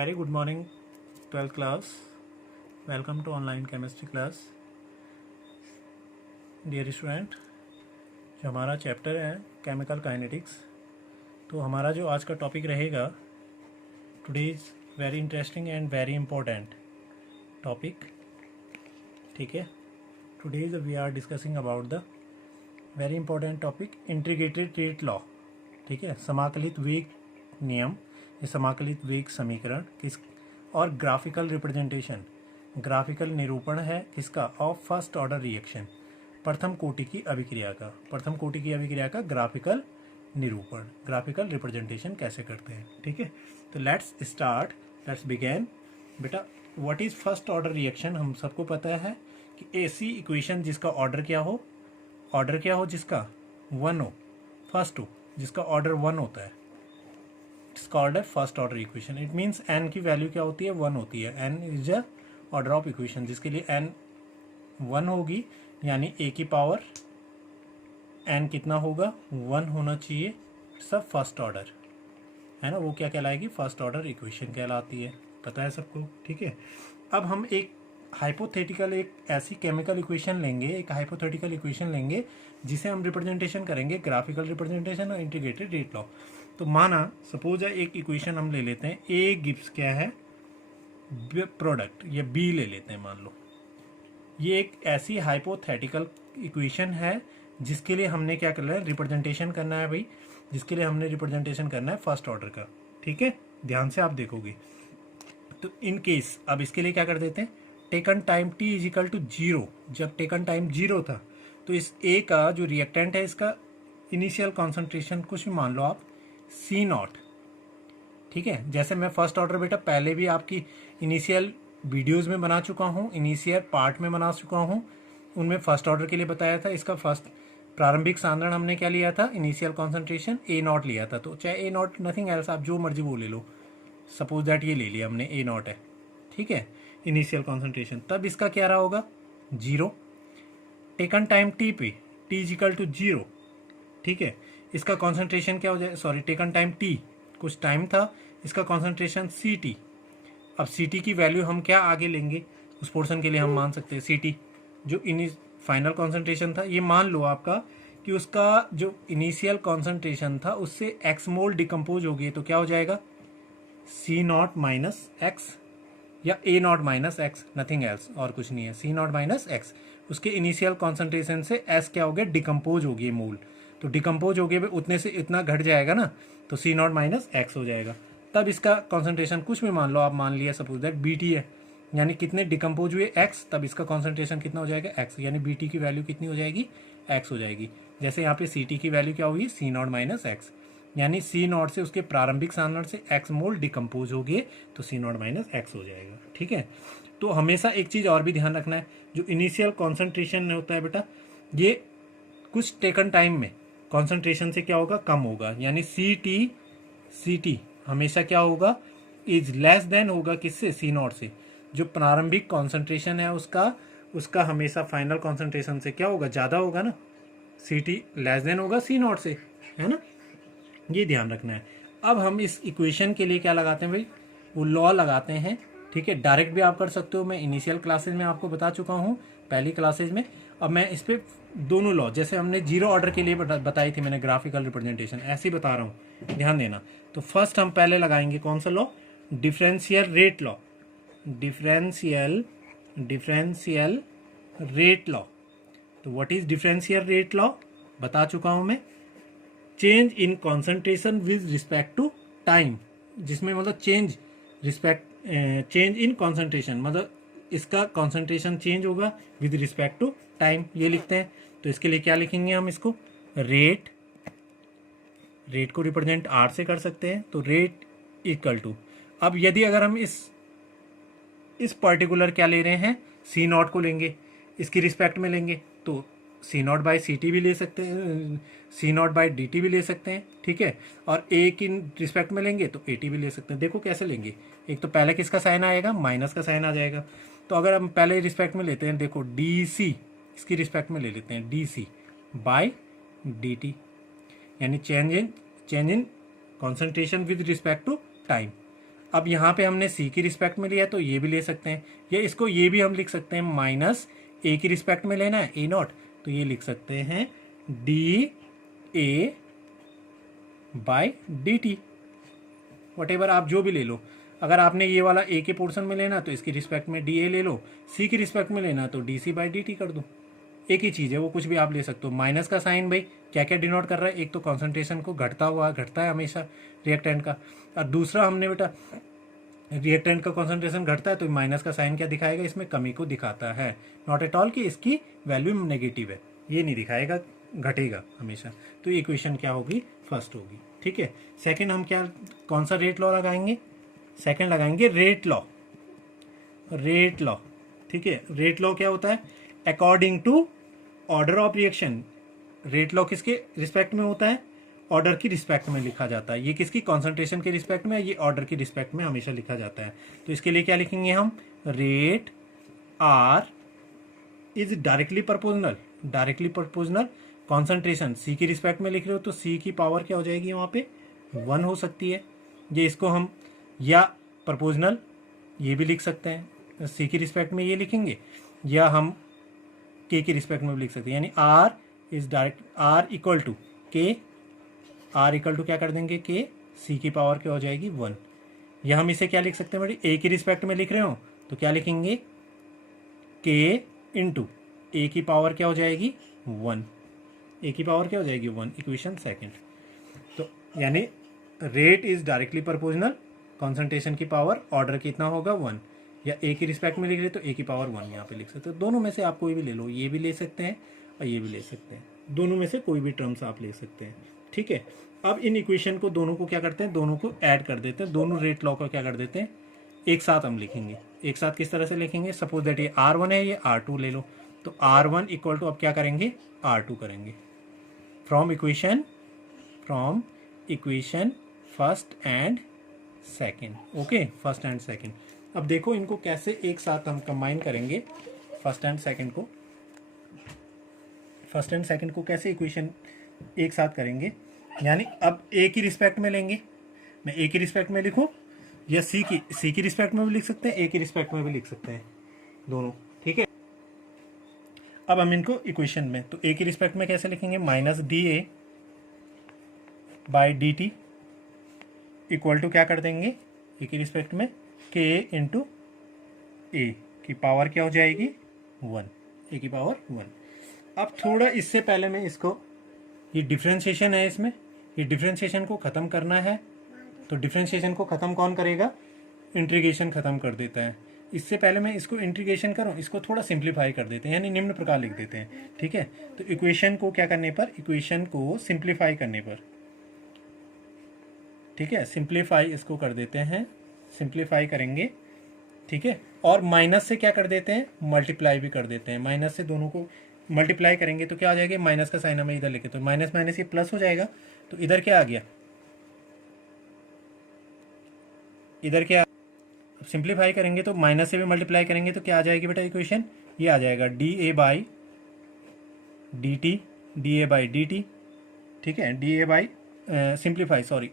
very good morning, 12th class. Welcome to online chemistry class. Dear student, जो हमारा chapter है chemical kinetics, तो हमारा जो आज का टॉपिक रहेगा, today is very interesting and very important topic. ठीक है, today we are discussing about the very important topic integrated rate law. ठीक है, समाकलित वेग नियम, ये समाकलित वेग समीकरण किस और ग्राफिकल रिप्रेजेंटेशन, ग्राफिकल निरूपण है किसका, ऑफ फर्स्ट ऑर्डर रिएक्शन, प्रथम कोटि की अभिक्रिया का, प्रथम कोटि की अभिक्रिया का ग्राफिकल निरूपण, ग्राफिकल रिप्रेजेंटेशन कैसे करते हैं. ठीक है, तो लेट्स स्टार्ट, लेट्स बिगेन. बेटा, what is first order reaction, हम सबको पता है कि ऐसी इक्वेशन जिसका ऑर्डर क्या हो, ऑर्डर क्या हो जिसका 1 हो, फर्स्ट हो, जिसका ऑर्डर 1 होता है, इट्स कॉल्ड है first order equation. It means N की वैल्यू क्या होती है, 1 होती है. N is a order of equation जिसके लिए एन 1 होगी, यानी ए की पावर एन कितना होगा, 1 होना चाहिए. सब फर्स्ट ऑर्डर है ना, वो क्या कहलाएगी, फर्स्ट ऑर्डर इक्वेशन कहलाती है. पता है सबको. ठीक है, अब हम एक हाइपोथेटिकल, एक ऐसी केमिकल इक्वेशन लेंगे, एक हाइपोथेटिकल इक्वेशन लेंगे जिसे हम रिप्रेजेंटेशन करेंगे ग्राफिकल रिप्रेजेंटेशन और इंटीग्रेटेड रेट लॉ. तो माना सपोज है एक इक्वेशन हम ले लेते हैं, ए गिव्स क्या है, प्रोडक्ट, या बी ले लेते हैं मान लो. ये एक ऐसी हाइपोथेटिकल इक्वेशन है जिसके लिए हमने क्या करना है, रिप्रेजेंटेशन करना है भाई, जिसके लिए हमने रिप्रेजेंटेशन करना है फर्स्ट ऑर्डर का. ठीक है, ध्यान से आप देखोगे. तो इन केस अब इसके लिए क्या कर देते हैं, taken time t is equal to 0. जब टेकन टाइम 0 था तो इस ए का जो रिएक्टेंट है, इसका इनिशियल कॉन्सेंट्रेशन कुछ भी मान लो आप, C0. ठीक है, जैसे मैं फर्स्ट ऑर्डर बेटा पहले भी आपकी इनिशियल वीडियोस में बना चुका हूँ, इनिशियल पार्ट में बना चुका हूँ, उनमें फर्स्ट ऑर्डर के लिए बताया था. इसका फर्स्ट प्रारंभिक सांद्रण हमने क्या लिया था, इनिशियल कॉन्सेंट्रेशन A0 लिया था. तो चाहे A0 नथिंग एल्स, आप जो मर्जी वो ले लो. सपोज दैट ये ले लिया हमने, A0 है. ठीक है, इनिशियल कॉन्सेंट्रेशन. तब इसका क्या रहा होगा, 0. टेकन टाइम t पे, t इज इक्वल टू 0. ठीक है, इसका कॉन्सेंट्रेशन क्या हो जाए, सॉरी टेकन टाइम t, कुछ टाइम था, इसका कॉन्सेंट्रेशन Ct. अब Ct की वैल्यू हम क्या आगे लेंगे, उस पोर्शन के लिए हम मान सकते हैं Ct जो फाइनल कॉन्सेंट्रेशन था, ये मान लो आपका कि उसका जो इनिशियल कॉन्सेंट्रेशन था उससे x मोल डिकम्पोज हो गई, तो क्या हो जाएगा, C0 माइनस एक्स या A0 minus x, nothing else, और कुछ नहीं है. C0 माइनस एक्स, उसके इनिशियल कॉन्सेंट्रेशन से S क्या हो गया, डिकम्पोज हो गई मोल. तो डिकम्पोज हो गया, उतने से इतना घट जाएगा ना, तो C0 माइनस एक्स हो जाएगा. तब इसका कॉन्सेंट्रेशन कुछ भी मान लो आप, मान लिया सपोज दैट BT है, यानी कितने डिकम्पोज हुए, x. तब इसका कॉन्सेंट्रेशन कितना हो जाएगा, x, यानी BT की वैल्यू कितनी हो जाएगी, x हो जाएगी. जैसे यहाँ पे CT की वैल्यू क्या होगी, C0 माइनस एक्स, यानी C0 से उसके प्रारंभिक सांद्रण से x मोल डिकम्पोज हो गए, तो C0 माइनस एक्स हो जाएगा. ठीक है, तो हमेशा एक चीज़ और भी ध्यान रखना है, जो इनिशियल कॉन्सेंट्रेशन होता है बेटा, ये कुछ टेकन टाइम में कॉन्सेंट्रेशन से क्या होगा, कम होगा. यानी CT हमेशा क्या होगा, इज लेस देन होगा किससे, C0 से. जो प्रारंभिक कॉन्सेंट्रेशन है उसका हमेशा फाइनल कॉन्सेंट्रेशन से क्या होगा, ज़्यादा होगा ना. CT लेस देन होगा C0 से, है ना, ये ध्यान रखना है. अब हम इस इक्वेशन के लिए क्या लगाते हैं भाई, वो लॉ लगाते हैं. ठीक है, डायरेक्ट भी आप कर सकते हो, मैं इनिशियल क्लासेज में आपको बता चुका हूँ, पहली क्लासेज में. अब मैं इस पर दोनों लॉ, जैसे हमने 0 ऑर्डर के लिए बताई थी मैंने ग्राफिकल रिप्रेजेंटेशन, ऐसे ही बता रहा हूँ, ध्यान देना. तो फर्स्ट हम पहले लगाएंगे कौन सा law, differential rate law, differential rate law. तो what is differential rate law, बता चुका हूँ मैं. Change in concentration with respect to time, जिसमें मतलब चेंज इन कॉन्सेंट्रेशन, मतलब इसका कॉन्सेंट्रेशन चेंज होगा विद रिस्पेक्ट टू टाइम, ये लिखते हैं. तो इसके लिए क्या लिखेंगे हम, इसको रेट को रिप्रेजेंट R से कर सकते हैं. तो रेट इक्वल टू, अब यदि अगर हम इस पर्टिकुलर क्या ले रहे हैं, C0 को लेंगे, इसकी रिस्पेक्ट में लेंगे, तो C0 बाई CT भी ले सकते हैं, C0 बाई DT भी ले सकते हैं. ठीक है, और A की रिस्पेक्ट में लेंगे तो AT भी ले सकते हैं. देखो कैसे लेंगे, एक तो पहले किसका साइन आएगा, माइनस का साइन आ जाएगा. तो अगर हम पहले रिस्पेक्ट में लेते हैं, देखो DC, इसकी रिस्पेक्ट में ले लेते हैं DC बाई DT, यानी change in concentration with respect to time. अब यहाँ पे हमने सी की रिस्पेक्ट में लिया है तो ये भी ले सकते हैं, या इसको ये भी हम लिख सकते हैं माइनस ए की रिस्पेक्ट में लेना है ए नॉट, तो ये लिख सकते हैं D A by D T, what ever आप जो भी ले लो। अगर आपने ये वाला ए के पोर्शन में लेना तो इसकी रिस्पेक्ट में डी ए ले लो, सी की रिस्पेक्ट में लेना तो D C by D T कर दो, एक ही चीज़ है, वो कुछ भी आप ले सकते हो। माइनस का साइन भाई क्या क्या डिनोट कर रहा है, एक तो कॉन्सेंट्रेशन को घटता है हमेशा रिएक्टेंट का, और दूसरा हमने बेटा रिएक्टेंट का कॉन्सेंट्रेशन घटता है तो माइनस का साइन क्या दिखाएगा, इसमें कमी को दिखाता है, नॉट एट ऑल कि इसकी वैल्यू नेगेटिव है, ये नहीं दिखाएगा, घटेगा हमेशा। तो इक्वेशन क्या होगी, फर्स्ट होगी। ठीक है, सेकंड हम क्या, कौन सा रेट लॉ लगाएंगे, सेकंड लगाएंगे रेट लॉ। रेट लॉ, ठीक है, रेट लॉ क्या होता है, according to order of reaction. Rate law किसके रिस्पेक्ट में होता है, ऑर्डर की रिस्पेक्ट में लिखा जाता है। ये किसकी, कॉन्सेंट्रेशन के रिस्पेक्ट में, ये ऑर्डर की रिस्पेक्ट में हमेशा लिखा जाता है। तो इसके लिए क्या लिखेंगे हम, rate R is directly proportional, directly proportional concentration C की रिस्पेक्ट में लिख रहे हो तो सी की पावर क्या हो जाएगी वहाँ पे 1 हो सकती है। ये इसको हम या प्रोपोर्शनल ये भी लिख सकते हैं, सी की रिस्पेक्ट में ये लिखेंगे, या हम के की रिस्पेक्ट में भी लिख सकते हैं, यानी R is direct, R equal to K, R equal to क्या कर देंगे के, सी की पावर क्या हो जाएगी 1। या हम इसे क्या लिख सकते हैं बेटी, ए की रिस्पेक्ट में लिख रहे हो तो क्या लिखेंगे के इंटू ए की पावर क्या हो जाएगी 1, ए की पावर क्या हो जाएगी 1, इक्वेशन सेकंड। तो यानी rate is directly proportional concentration की पावर ऑर्डर कितना होगा 1, या ए की रिस्पेक्ट में लिख रहे तो ए की पावर 1 यहाँ पे लिख सकते हो। दोनों में से आप कोई भी ले लो, ये भी ले सकते हैं और ये भी ले सकते हैं, दोनों में से कोई भी टर्म्स आप ले सकते हैं। ठीक है, अब इन इक्वेशन को दोनों को क्या करते हैं, दोनों को ऐड कर देते हैं, दोनों रेट लॉ का क्या कर देते हैं एक साथ हम लिखेंगे। एक साथ किस तरह से लिखेंगे, सपोज दैट ये R1 है, ये R2 ले लो, तो R1 इक्वल टू अब क्या करेंगे R2 करेंगे, from equation first and second. Okay, first and second. अब देखो इनको कैसे एक साथ हम कंबाइन करेंगे, फर्स्ट एंड सेकेंड को कैसे इक्वेशन एक साथ करेंगे, यानी अब ए की रिस्पेक्ट में लेंगे, मैं ए की रिस्पेक्ट में लिखूं या सी की रिस्पेक्ट में भी लिख सकते हैं, ए की रिस्पेक्ट में भी लिख सकते हैं, दोनों। ठीक है, अब हम इनको इक्वेशन में, तो ए की रिस्पेक्ट में कैसे लिखेंगे, minus D A by D T equal to क्या कर देंगे, ए की रिस्पेक्ट में के इंटू ए की पावर क्या हो जाएगी 1, ए की पावर 1। अब थोड़ा इससे पहले मैं इसको, ये डिफ्रेंशिएशन है, इसमें ये डिफ्रेंशिएशन को ख़त्म करना है, तो डिफ्रेंशिएशन को ख़त्म कौन करेगा, इंटीग्रेशन ख़त्म कर देता है। इससे पहले मैं इसको इंटीग्रेशन करूं, इसको थोड़ा सिंप्लीफाई कर देते हैं, यानी निम्न प्रकार लिख देते हैं। ठीक है, तो इक्वेशन को क्या करने पर, इक्वेशन को सिंप्लीफाई करने पर, ठीक है, सिंप्लीफाई इसको कर देते हैं, सिंप्लीफाई करेंगे। ठीक है, और माइनस से क्या कर देते हैं, मल्टीप्लाई भी कर देते हैं, माइनस से दोनों को मल्टीप्लाई करेंगे तो क्या आ जाएगा, माइनस का साइन हमें इधर लेके, तो माइनस माइनस ये प्लस हो जाएगा, तो इधर क्या आ गया, इधर क्या, अब सिंप्लीफाई करेंगे तो माइनस से भी मल्टीप्लाई करेंगे तो क्या आ जाएगी बेटा इक्वेशन, ये आ जाएगा D A by D T, D A by D T. ठीक है, D A by simplify, sorry,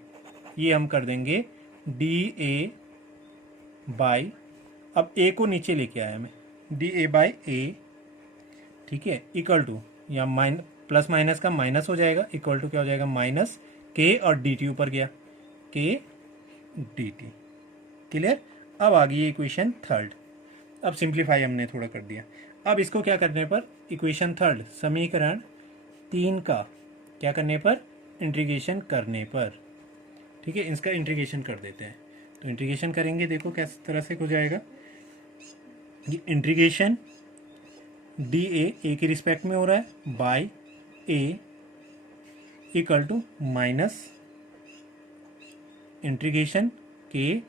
ये हम कर देंगे डी ए बाई, अब ए को नीचे लेके आया मैं, डी ए बाई ए, ठीक है, इक्वल टू, या प्लस माइनस का माइनस हो जाएगा, इक्वल टू क्या हो जाएगा माइनस के और डी टी ऊपर गया, के डी टी। क्लियर, अब आ गई इक्वेशन थर्ड। अब सिंप्लीफाई हमने थोड़ा कर दिया, अब इसको क्या करने पर, इक्वेशन थर्ड समीकरण 3 का क्या करने पर, इंटीग्रेशन करने पर। ठीक है, इसका इंटीग्रेशन कर देते हैं, तो इंटीग्रेशन करेंगे, देखो किस तरह से हो जाएगा, ये इंटीग्रेशन डी ए की रिस्पेक्ट में हो रहा है by A equal to minus integration के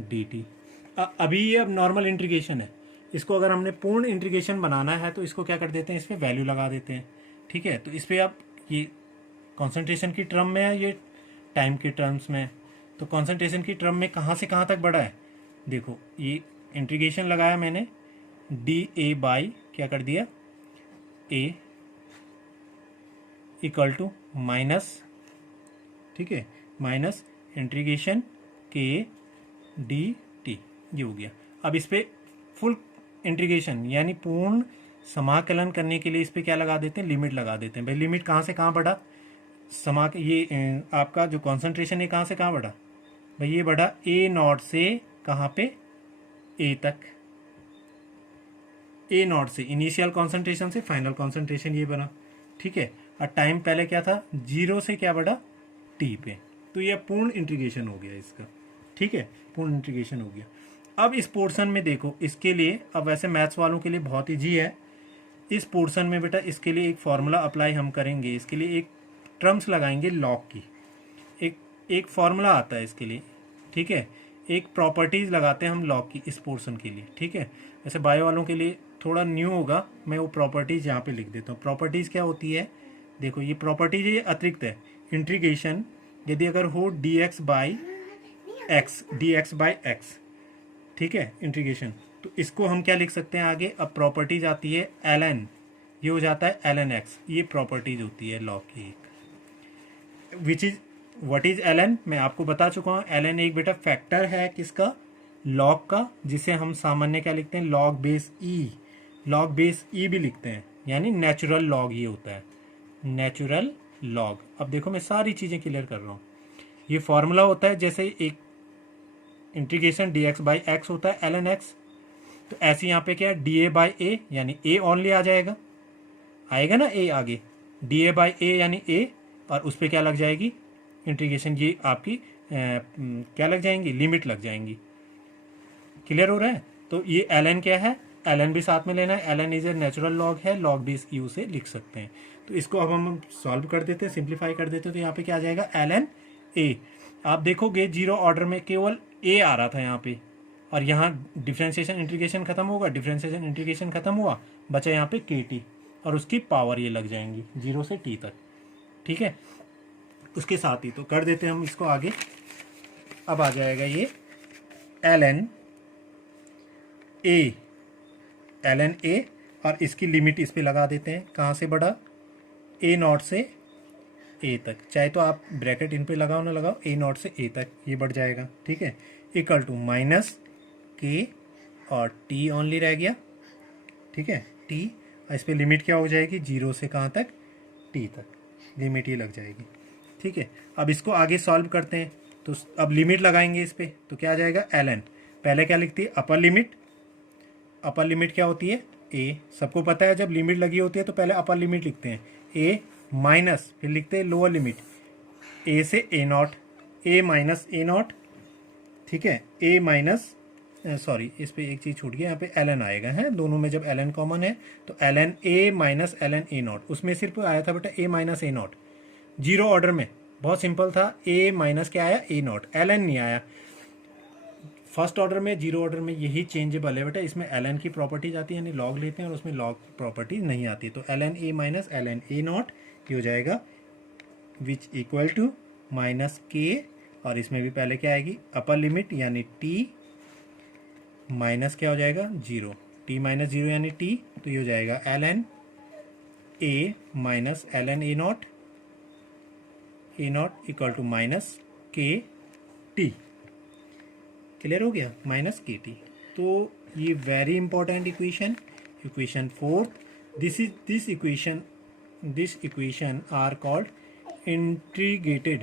डी टी। अभी ये अब नॉर्मल इंटीग्रेशन है, इसको अगर हमने पूर्ण इंटीग्रेशन बनाना है तो इसको क्या कर देते हैं, इस पर वैल्यू लगा देते हैं। ठीक है, तो इस पर आप, ये कॉन्सेंट्रेशन की टर्म में है, ये टाइम के टर्म्स में, तो कॉन्सेंट्रेशन की टर्म में कहाँ से कहाँ तक बढ़ा है, देखो ये इंटीग्रेशन लगाया मैंने, डी ए बाई क्या कर दिया ए इक्वल टू माइनस, ठीक है, माइनस इंटीग्रेशन के डी टी, ये हो गया। अब इस पर फुल इंटीग्रेशन यानी पूर्ण समाकलन करने के लिए इस पर क्या लगा देते हैं, लिमिट लगा देते हैं। भाई लिमिट कहाँ से कहाँ बढ़ा, ये आपका जो कॉन्सेंट्रेशन है कहाँ से कहाँ बढ़ा, भाई ये बढ़ा ए नॉट से कहाँ पे, ए तक। ए नॉट से इनिशियल कॉन्सेंट्रेशन से फाइनल कॉन्सेंट्रेशन ये बना, ठीक है। और टाइम पहले क्या था, 0 से क्या बढ़ा, टी पे। तो ये पूर्ण इंटीग्रेशन हो गया इसका, ठीक है, पूर्ण इंटीग्रेशन हो गया। अब इस पोर्शन में देखो, इसके लिए अब वैसे मैथ्स वालों के लिए बहुत ईजी है। इस पोर्शन में बेटा इसके लिए एक फॉर्मूला अप्लाई हम करेंगे, इसके लिए एक टर्म्स लगाएंगे लॉग की, एक फॉर्मूला आता है इसके लिए, ठीक है। एक प्रॉपर्टीज लगाते हैं हम लॉग की इस पोर्शन के लिए, ठीक है। वैसे बायो वालों के लिए थोड़ा न्यू होगा, मैं वो प्रॉपर्टीज यहाँ पे लिख देता हूँ। प्रॉपर्टीज क्या होती है, देखो ये प्रॉपर्टीज ये अतिरिक्त है। इंटीग्रेशन यदि अगर हो डी एक्स बाई एक्स, ठीक है, इंटीग्रेशन, तो इसको हम क्या लिख सकते हैं आगे। अब प्रॉपर्टीज आती है एल एन, ये हो जाता है एल एन एक्स, ये प्रॉपर्टीज होती है लॉग की एक। Which is what is L N, मैं आपको बता चुका हूँ। एल एन एक बेटा फैक्टर है किसका, लॉग का, जिसे हम सामान्य क्या लिखते हैं, लॉग बेस ई, लॉग बेस ई भी लिखते हैं, यानी नेचुरल लॉग ये होता है, नेचुरल लॉग। अब देखो मैं सारी चीज़ें क्लियर कर रहा हूँ। ये फॉर्मूला होता है, जैसे एक integration D x by x होता है एल एन एक्स, तो ऐसे यहाँ पे क्या है, डी ए बाई ए, यानी ए ओनली आ जाएगा, आएगा ना ए आगे, डी ए बाई ए यानी ए, और उस पर क्या लग जाएगी इंटीग्रेशन, ये आपकी क्या लग जाएंगी, लिमिट लग जाएंगी। क्लियर हो रहा है। तो ये एल एन क्या है, एल एन भी साथ में लेना है, L N is a natural log है, लॉग बेस यू से लिख सकते हैं। तो इसको अब हम सॉल्व कर देते हैं, सिंप्लीफाई कर देते हैं, तो यहाँ पे क्या आ जाएगा, एल एन ए। आप देखोगे जीरो ऑर्डर में केवल ए आ रहा था यहाँ पे, और यहाँ डिफ्रेंशिएशन इंटीग्रेशन खत्म होगा, डिफ्रेंशिएशन इंटीग्रेशन खत्म हुआ, बचा यहाँ पे के टी, और उसकी पावर ये लग जाएंगी 0 से टी तक, ठीक है। उसके साथ ही तो कर देते हैं हम इसको आगे। अब आ जाएगा ये एल एन ए, और इसकी लिमिट इस पे लगा देते हैं, कहाँ से बढ़ा, ए नॉट से ए तक, चाहे तो आप ब्रैकेट इन पे लगाओ ना लगाओ, ए नॉट से ए तक ये बढ़ जाएगा, ठीक है। इक्वल टू माइनस के और टी ओनली रह गया, ठीक है, टी, और इस पे लिमिट क्या हो जाएगी, 0 से कहाँ तक, टी तक, लिमिट ही लग जाएगी, ठीक है। अब इसको आगे सॉल्व करते हैं, तो अब लिमिट लगाएंगे इस पे, तो क्या आ जाएगा, एल एन, पहले क्या लिखती है, अपर लिमिट। अपर लिमिट क्या होती है, ए, सबको पता है जब लिमिट लगी होती है तो पहले अपर लिमिट लिखते हैं, ए माइनस, फिर लिखते हैं लोअर लिमिट, ए से A naught, A minus A naught, ठीक है, ए माइनस, सॉरी इस पे एक चीज़ छूट गई, यहाँ पे एल एन आएगा, है दोनों में जब एल एन कॉमन है तो L N A minus L N A naught, उसमें सिर्फ आया था बेटा A minus A naught, zero order में बहुत सिंपल था, ए माइनस क्या आया, ए नॉट, एल एन नहीं आया। फर्स्ट ऑर्डर में, जीरो ऑर्डर में यही चेंजेबल है बेटा, इसमें एल एन की प्रॉपर्टीज आती है, यानी लॉग लेते हैं, और उसमें लॉग प्रॉपर्टीज नहीं आती, तो L N A minus L N A naught ये हो जाएगा, विच इक्वल टू माइनस के, और इसमें भी पहले क्या आएगी, अपर लिमिट यानी टी, माइनस क्या हो जाएगा, 0, टी माइनस 0 यानी टी, तो ये हो जाएगा L N A minus L N A not equal to minus K T. Clear हो गया, माइनस के टी। तो ये very important equation, equation 4, this equation are called integrated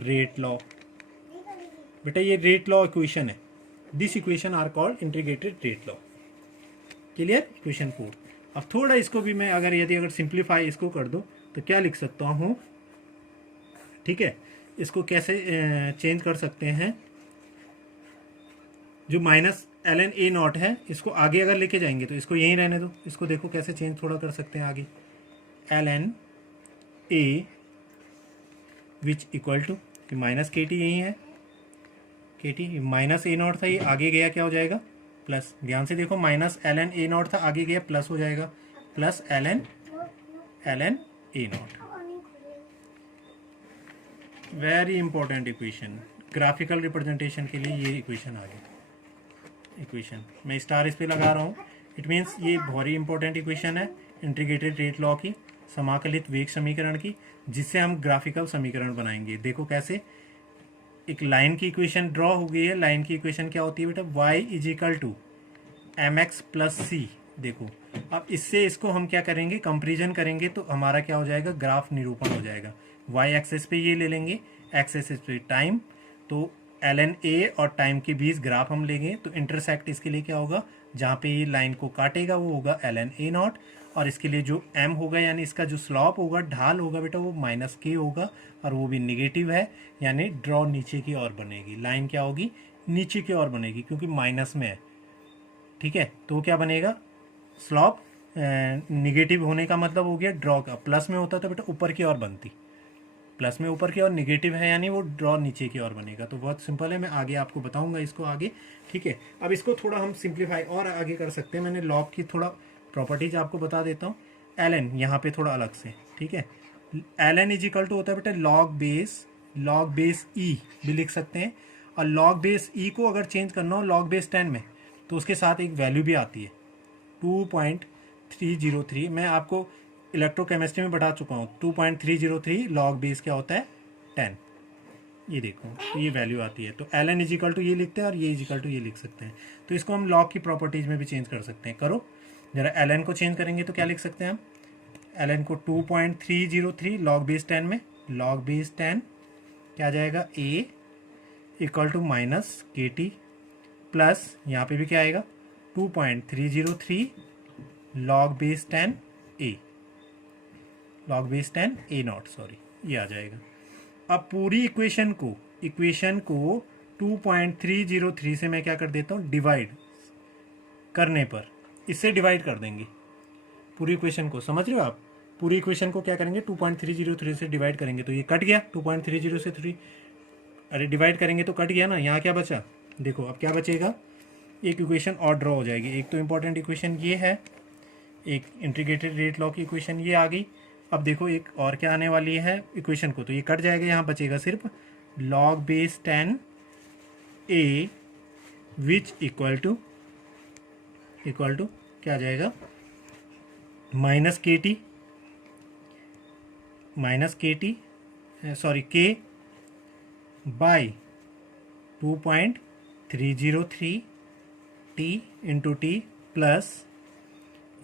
rate law. बेटा ये रेट लॉ इक्वेशन है, this equation are called integrated rate law. Clear, equation 4। अब थोड़ा इसको भी मैं अगर सिंप्लीफाई इसको कर दूं तो क्या लिख सकता हूं, ठीक है, इसको कैसे चेंज कर सकते हैं, जो minus L N A naught है इसको आगे अगर लेके जाएंगे तो इसको यहीं रहने दो, इसको देखो कैसे चेंज थोड़ा कर सकते हैं आगे, L N A which equal to minus K T, यही है के टी, माइनस ए नॉट था, ये आगे गया क्या हो जाएगा, प्लस, ध्यान से देखो, minus L N A naught था, आगे गया प्लस हो जाएगा, plus L N A naught. Very important equation, graphical representation के लिए ये इक्वेशन आ गई। इक्वेशन मैं स्टार इस पे लगा रहा हूँ, इट मीन्स ये बहुत ही इंपॉर्टेंट इक्वेशन है इंटीग्रेटेड रेट लॉ की, समाकलित वेग समीकरण की, जिससे हम ग्राफिकल समीकरण बनाएंगे। देखो कैसे, एक लाइन की इक्वेशन ड्रॉ हो गई है। लाइन की इक्वेशन क्या होती है बेटा, y is equal to M X plus C. देखो अब इससे इसको हम क्या करेंगे, कंपेरिजन करेंगे, तो हमारा क्या हो जाएगा, ग्राफ निरूपण हो जाएगा। y एक्सेस पे ये ले लेंगे, x एक्सेस पे टाइम, तो ln a और टाइम के बीच ग्राफ हम लेंगे, तो इंटरसेक्ट इसके लिए क्या होगा, जहाँ पे ये लाइन को काटेगा वो होगा ln a नॉट, और इसके लिए जो m होगा यानी इसका जो स्लॉप होगा, ढाल होगा बेटा, वो माइनस k होगा, और वो भी निगेटिव है, यानी ड्रॉ नीचे की ओर बनेगी। लाइन क्या होगी, नीचे की ओर बनेगी, क्योंकि माइनस में है। ठीक है, तो क्या बनेगा, स्लॉप निगेटिव होने का मतलब हो गया ड्रॉ का। प्लस में होता तो बेटा ऊपर की ओर बनती, प्लस में ऊपर की ओर, निगेटिव है यानी वो ड्रॉ नीचे की ओर बनेगा। तो बहुत सिंपल है, मैं आगे आपको बताऊंगा इसको आगे। ठीक है, अब इसको थोड़ा हम सिंप्लीफाई और आगे कर सकते हैं। मैंने लॉग की थोड़ा प्रॉपर्टीज आपको बता देता हूँ। ln यहाँ पे थोड़ा अलग से, ठीक है, ln इज इक्वल टू होता है बेटा लॉग बेस ई भी लिख सकते हैं, और लॉग बेस ई को अगर चेंज करना हो लॉग बेस 10 में, तो उसके साथ एक वैल्यू भी आती है 2.303। मैं आपको इलेक्ट्रोकेमिस्ट्री में बढ़ा चुका हूँ। 2.303 लॉग बेस क्या होता है 10। ये देखो, तो ये वैल्यू आती है, तो ln इज इक्वल टू ये लिखते हैं और ये इज इक्वल टू ये लिख सकते हैं। तो इसको हम लॉग की प्रॉपर्टीज में भी चेंज कर सकते हैं। करो जरा, ln को चेंज करेंगे तो क्या लिख सकते हैं हम, ln को 2.303 लॉग बेस 10 में, लॉग बेस 10 क्या आ जाएगा, a equal to minus K T, plus यहाँ पे भी क्या आएगा 2.303 log base 10 a, log base 10 a not, sorry, ये आ जाएगा। अब पूरी इक्वेशन को 2.303 से मैं क्या कर देता हूँ, डिवाइड करने पर इससे डिवाइड कर देंगे पूरी इक्वेशन को। समझ रहे हो आप, पूरी इक्वेशन को क्या करेंगे, 2.303 से डिवाइड करेंगे, तो ये कट गया 2.30 से 3, अरे डिवाइड करेंगे तो कट गया ना। यहाँ क्या बचा, देखो अब क्या बचेगा, एक इक्वेशन और ड्रॉ हो जाएगी। एक तो इम्पॉर्टेंट इक्वेशन ये है, एक इंटीग्रेटेड रेट लॉ की इक्वेशन ये आ गई। अब देखो एक और क्या आने वाली है इक्वेशन को, तो ये कट जाएगा, यहाँ बचेगा सिर्फ log base 10 a which equal to क्या आ जाएगा, minus K T sorry K by 2.303 T into T plus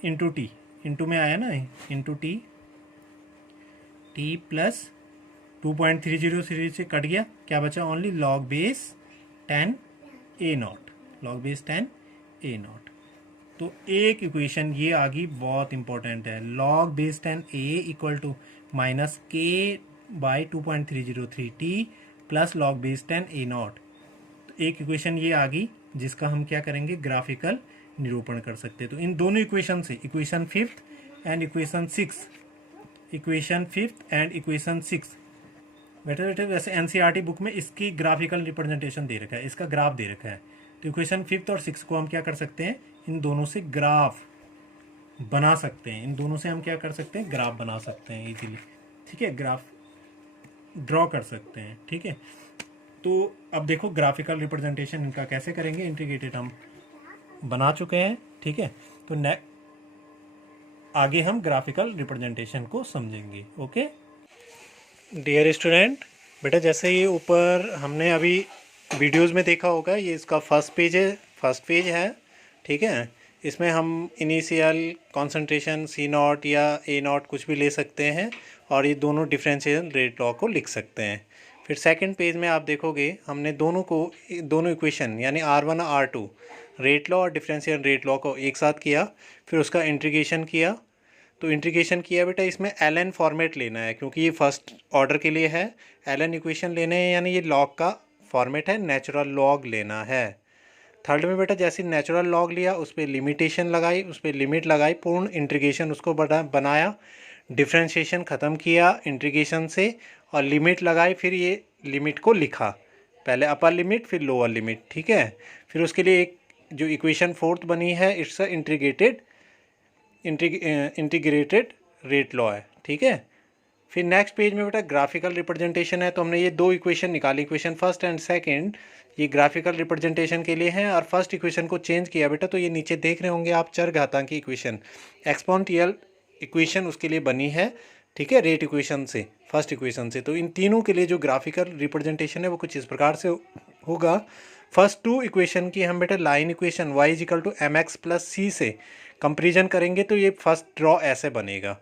into T, into में आया ना, इंटू टी प्लस 2.303 से कट गया, क्या बचा, only log base 10 a naught, log base 10 a naught. तो एक इक्वेशन ये आ गई, बहुत इंपॉर्टेंट है, log base 10 a equal to minus K by 2.303 T plus log base 10 a naught. तो एक इक्वेशन ये आ गई जिसका हम क्या करेंगे, ग्राफिकल निरूपण कर सकते हैं। तो इन दोनों इक्वेशन से, equation fifth and equation six, बेटे वैसे एनसीईआरटी बुक में इसकी ग्राफिकल रिप्रेजेंटेशन दे रखा है, इसका ग्राफ दे रखा है। तो इक्वेशन फिफ्थ और 6 को हम क्या कर सकते हैं, इन दोनों से ग्राफ बना सकते हैं, इन दोनों से हम क्या कर सकते हैं, ग्राफ बना सकते हैं इजीली। ठीक है, ग्राफ ड्रॉ कर सकते हैं। ठीक है, तो अब देखो ग्राफिकल रिप्रेजेंटेशन इनका कैसे करेंगे, इंटीग्रेटेड हम बना चुके हैं। ठीक है, तो आगे हम ग्राफिकल रिप्रेजेंटेशन को समझेंगे। ओके डियर स्टूडेंट, बेटा जैसे ये ऊपर हमने अभी वीडियोस में देखा होगा, ये इसका फर्स्ट पेज है। ठीक है, इसमें हम इनिशियल कॉन्सेंट्रेशन सी नॉट या ए नॉट कुछ भी ले सकते हैं, और ये दोनों डिफरेंशियल रेट लॉ को लिख सकते हैं। फिर सेकंड पेज में आप देखोगे हमने दोनों इक्वेशन यानी R1 और R2 रेट लॉ और डिफरेंशियल रेट लॉ को एक साथ किया, फिर उसका इंटीग्रेशन किया। तो इंटीग्रेशन किया बेटा, इसमें ln फॉर्मेट लेना है क्योंकि ये फर्स्ट ऑर्डर के लिए है। ln इक्वेशन लेने हैं यानी ये लॉग का फॉर्मेट है, नेचुरल लॉग लेना है। थर्ड में बेटा जैसे नेचुरल लॉग लिया, उस पर लिमिटेशन लगाई, उस पर लिमिट लगाई, पूर्ण इंटीग्रेशन उसको बनाया, डिफ्रेंशिएशन ख़त्म किया इंटीग्रेशन से और लिमिट लगाई, फिर ये लिमिट को लिखा, पहले अपर लिमिट फिर लोअर लिमिट। ठीक है, फिर उसके लिए एक जो इक्वेशन फोर्थ बनी है, it's a integrated rate law है। ठीक है, फिर नेक्स्ट पेज में बेटा ग्राफिकल रिप्रेजेंटेशन है। तो हमने ये दो इक्वेशन निकाली, इक्वेशन फर्स्ट एंड सेकंड, ये ग्राफिकल रिप्रेजेंटेशन के लिए हैं, और फर्स्ट इक्वेशन को चेंज किया बेटा, तो ये नीचे देख रहे होंगे आप चरघातांकी इक्वेशन, एक्सपोनेंशियल इक्वेशन उसके लिए बनी है, ठीक है, रेट इक्वेशन से, फर्स्ट इक्वेशन से। तो इन तीनों के लिए जो ग्राफिकल रिप्रेजेंटेशन है वो कुछ इस प्रकार से होगा। फर्स्ट टू इक्वेशन की हम बेटा line equation y is equal to M X plus C से कंपेरिजन करेंगे तो ये फर्स्ट ड्रॉ ऐसे बनेगा,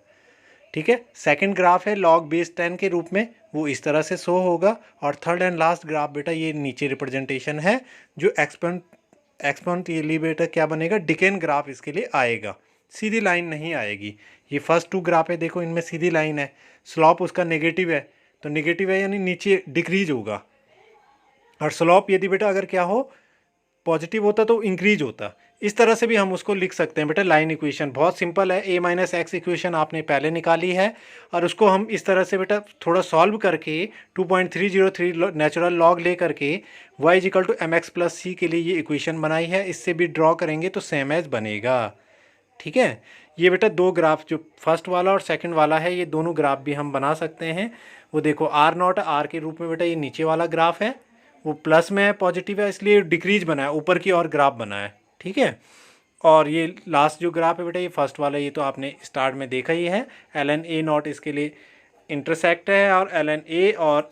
ठीक है। सेकंड ग्राफ है लॉग बेस 10 के रूप में, वो इस तरह से शो होगा। और थर्ड एंड लास्ट ग्राफ बेटा ये नीचे रिप्रेजेंटेशन है जो एक्सपोनेंशियली बेटा क्या बनेगा, डिकेन ग्राफ इसके लिए आएगा, सीधी लाइन नहीं आएगी। ये फर्स्ट टू ग्राफ है, देखो इनमें सीधी लाइन है, स्लॉप उसका नेगेटिव है, तो नेगेटिव है यानी नीचे डिक्रीज होगा। और स्लॉप यदि बेटा अगर क्या हो पॉजिटिव होता तो इंक्रीज होता। इस तरह से भी हम उसको लिख सकते हैं बेटा लाइन इक्वेशन, बहुत सिंपल है। a माइनस एक्स इक्वेशन आपने पहले निकाली है और उसको हम इस तरह से बेटा थोड़ा सॉल्व करके 2.303 नेचुरल लॉग ले करके y is equal to M X plus C के लिए ये इक्वेशन बनाई है। इससे भी ड्रॉ करेंगे तो सेम एज बनेगा, ठीक है। ये बेटा दो ग्राफ जो फर्स्ट वाला और सेकंड वाला है, ये दोनों ग्राफ भी हम बना सकते हैं। वो देखो आर नॉट आर के रूप में बेटा ये नीचे वाला ग्राफ है, वो प्लस में है, पॉजिटिव है, इसलिए डिक्रीज बना है, ऊपर की और ग्राफ बना है, ठीक है। और ये लास्ट जो ग्राफ है बेटा ये फर्स्ट वाला, ये तो आपने स्टार्ट में देखा ही है। एल एन ए नॉट इसके लिए इंटरसेक्ट है और एल एन ए और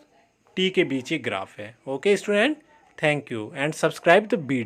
टी के बीच एक ग्राफ है। Okay student, thank you and subscribe the video.